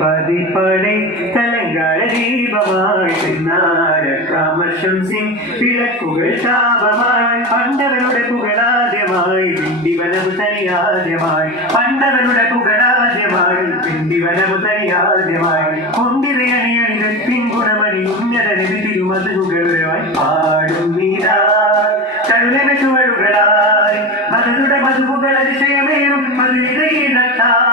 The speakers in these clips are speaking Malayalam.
പതിപ്പടை തലങ്കാല ദീപമായി പിന്നാര കാമർഷം സിംഗ്. വിളക്കുകൾ ശാപമായി പണ്ടവരുടെ പുകളാദ്യമായി പിണ്ടിവനമു തനിയാദ്യമായി പണ്ടവരുടെ പുകളാദ്യമായി പിണ്ടിവനമു തനിയാദ്യമായി കൊണ്ടിരയണിയണികൾ പിൻഗുണമണി ഉന്നതനവി തിരുമതുകളുമായി പാടും നീരാ കരുണന ചുവടുകളായി മധുരുടെ മധുപുകൾ അതിശയമേറും മധുരയിലത്തായി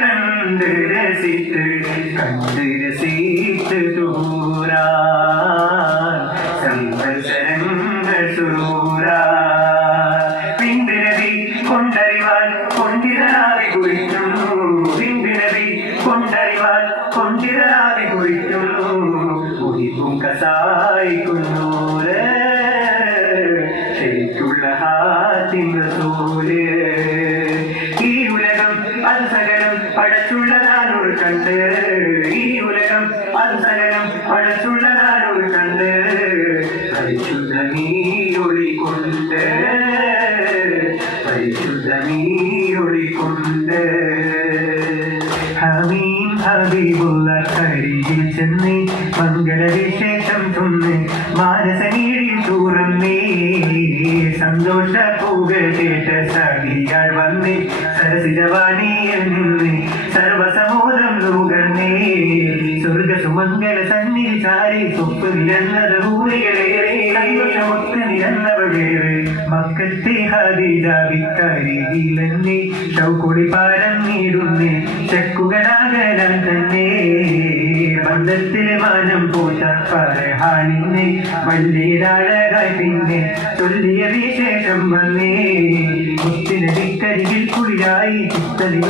കണ്ട് രസിത്ത് കണ്ട് രസിത്ത് തൂരാ കൊണ്ടറിവാൻ കൊണ്ടിരാതെ കുറിക്കുന്നു പിന്തിരവി കൊണ്ടറിവാൻ കൊണ്ടിരാതെ കുറിക്കുന്നു ഉദിപ്പും കസായിക്കുന്നൂര് ശരിക്കുള്ള ഹാത്തിൻ റസൂൽ ഈ ഉലകം അത് സകലം പടച്ചുള്ളതാനൊരു കണ്ട്. ഈ ഉലകം അത് സകലം പടച്ചുള്ളതാനൊരു ഹമീം ഹബീബുള്ള കരിയിൽ ചെന്ന് മംഗളവിശേഷം ചൊന്ന് മാനസനീഴി തുറന്നേ. സന്തോഷ പൂക കേട്ട സഖിയാൾ വന്ന് സരസിജവാണിയിൽ നിന്ന് സർവസമൂലം നുകർന്നേ. സ്വർഗ സുമംഗല സന്നിധി ചാരി സ്വപ്പ് നിരന്നത് ഊരികളേറെ സന്തോഷമൊത്ത് നിരന്നവളേറെ മക്കത്തെ ഹരിജാവിക്കരികിലെന്നെ ഷൗക്കുടി പാരം നീടുന്നേ ചെക്കുകളാകലാൻ തന്നെ. ബന്ധത്തിൽ മാനം പോച്ച പറഹാണിന്നെ വല്ലിടാഴകായി പിന്നെ ചൊല്ലിയ വിശേഷം വന്നേ. മുത്തിനെ ദിക്കരികിൽ കുളിരായി സുവർഗ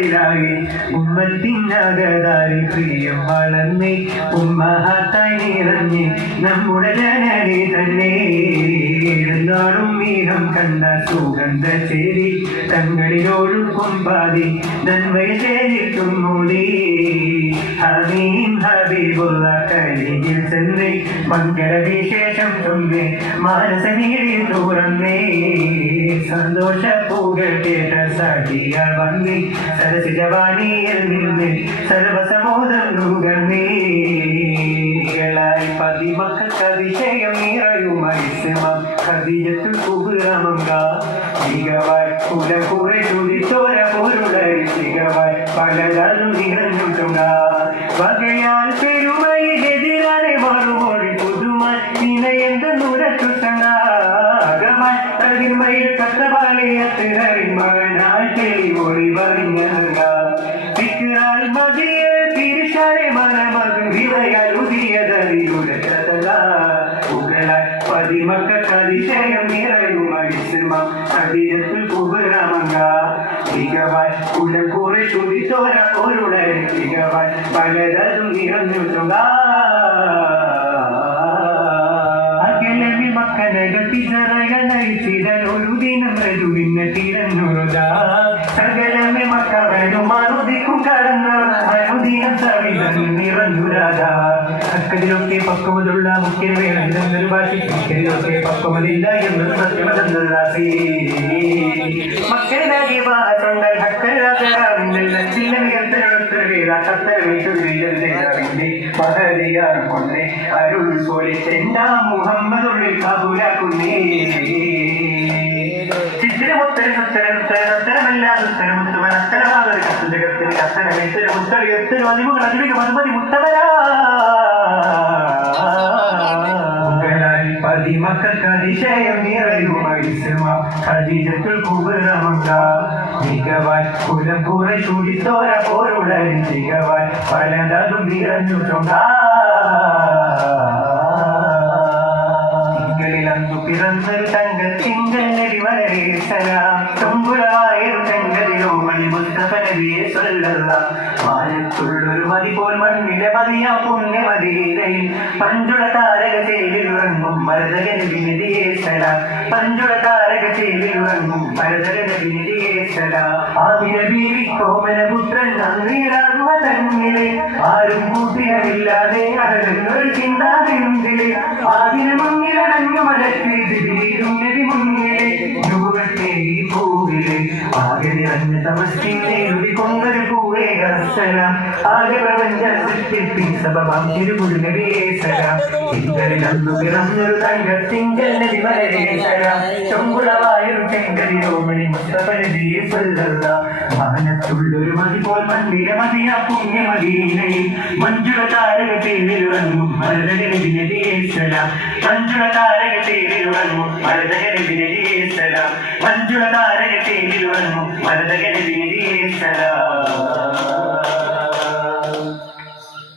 സിറാത്തലിലായി ഉമ്മത്തിനകതായി പ്രിയം വളർന്നേ ഉമ്മഹാത്തായി നിറഞ്ഞ് നമ്മുടെ ജനനെ തന്നെ. എഴുന്നാളും മീഹം കണ്ട സുഗന്ധ ചേരി തങ്ങളിലോടും കൊമ്പാതി നന്മയെ ചേരിക്കും മൂടി. ഹമീം ഹബീബുള്ള കരികിൽ ചെന്ന് മംഗള വിശേഷം ചൊന്ന് മാനസ നീടി തുറന്നേ. സന്തോഷ പൂകൾ കേട്ട സഖിയ വന്നി സരസിജവാണിയിൽ നിന്ന് സർവസമോദം നുകർന്നേ ായി പതിമക്കൾക്ക് അതിശയം നിറയുമായി സമം കതിയത്തുൽ കുല കുലകുറെ തുടിത്തോര പൊരുളരി മികവായി പലതലും നിറഞ്ഞിട്ടുണ്ട വകയാൽ പെരുമയിലെതിരാനെ കത്തപാളിയത്തിരറിമകനായി തെളിവൊളി പറഞ്ഞ വിക്രാൽ മതിയെ തിരിച്ചറി മനമത് വിളയാൽ ഉദിയതറിയുടെ കഥല ഉകളാൽ പതിമക്കൾക്ക് അതിശയം നിറയും അരിസിമ അതിരത്തിൽ കുബുരമങ്ക മികവായി കുലക്കുറി തുടിത്തോര പൊരുളെ മികവായി പലതതും നിറഞ്ഞു അകലെ ജറയനയിച്ചിടൽ ഒരു ദിനം മൃദുവിന് തിരഞ്ഞുറുക സകലമേ മക്കളു മറുതിക്കും കടന്ന് അനുദിനം സവിതം നിറഞ്ഞുരാജ അക്കതിലൊക്കെ പക്വമുള്ള മുഖ്യ വേണം ഇതെന്നൊരു ഭാഷ ഇക്കതിലൊക്കെ പക്വമതില്ല എന്ന് സത്യമതെന്നതാസി മക്കളുടെ വാഹത്തുണ്ടായി ഹക്കരാജാവിന്റെ ചില്ല മികത്തരൊത്തൊരു വേദ ഉത്തമൻ അത്തരമാതൊരു കത്തുജകത്തിന് അത്തരമേത്തര മറുപടി മുത്തവരാ പതിമക്കൾക്ക് അതിശയം നിറയുമായി സിമ ഖദീജത്തുൽ മികവാൻ കുലം കുറെ ചുടിത്തോര പോരുടൻ മികവാൻ പലതും നിറഞ്ഞുകൊണ്ടാ തിങ്കളിലന്നു പിറന്നൊരു തങ്ക തിങ്കൾ നബി വളരെ സലാം തൊങ്കുളവായൊരു തങ്കതിലോ മണി മുസ്തഫ മാനത്തുള്ളൊരു മതി പോൽ മണ്ണിലെ മതിയാ പുണ്യ മദീനയിൽ പഞ്ചുള താരക തേലിൽ ഉറങ്ങും മരതക നബി നദിയെ സലാം പഞ്ചുള താരക തേലിൽ ഉറങ്ങും മരതക നബി നദിയെ സലാം ആമിന ബീവി കോമന പുത്രൻ നന്ദിയിലാകുക തന്നിലെ ആരും കൂട്ടിയതില്ലാതെ അഴകൊരു ചിന്താതിരുന്നിലെ ആദിന മുന്നിലടങ്ങു മലത്തി ദിടീരും നബി മുന്നിലെ മാനത്തുള്ളൊരു മതി പോൽ മണ്ണിലെ മതിയാ പുണ്യ മദീനയിൽ മഞ്ജുള താരക പേരിൽ വന്നു സലാം മഞ്ജുള താരക തേരിലുറങ്ങും മരതക നബി നബിയെ സലാം. മഞ്ജുള താരക തേരിലുറങ്ങും മരതക നബി നബിയെ സലാം.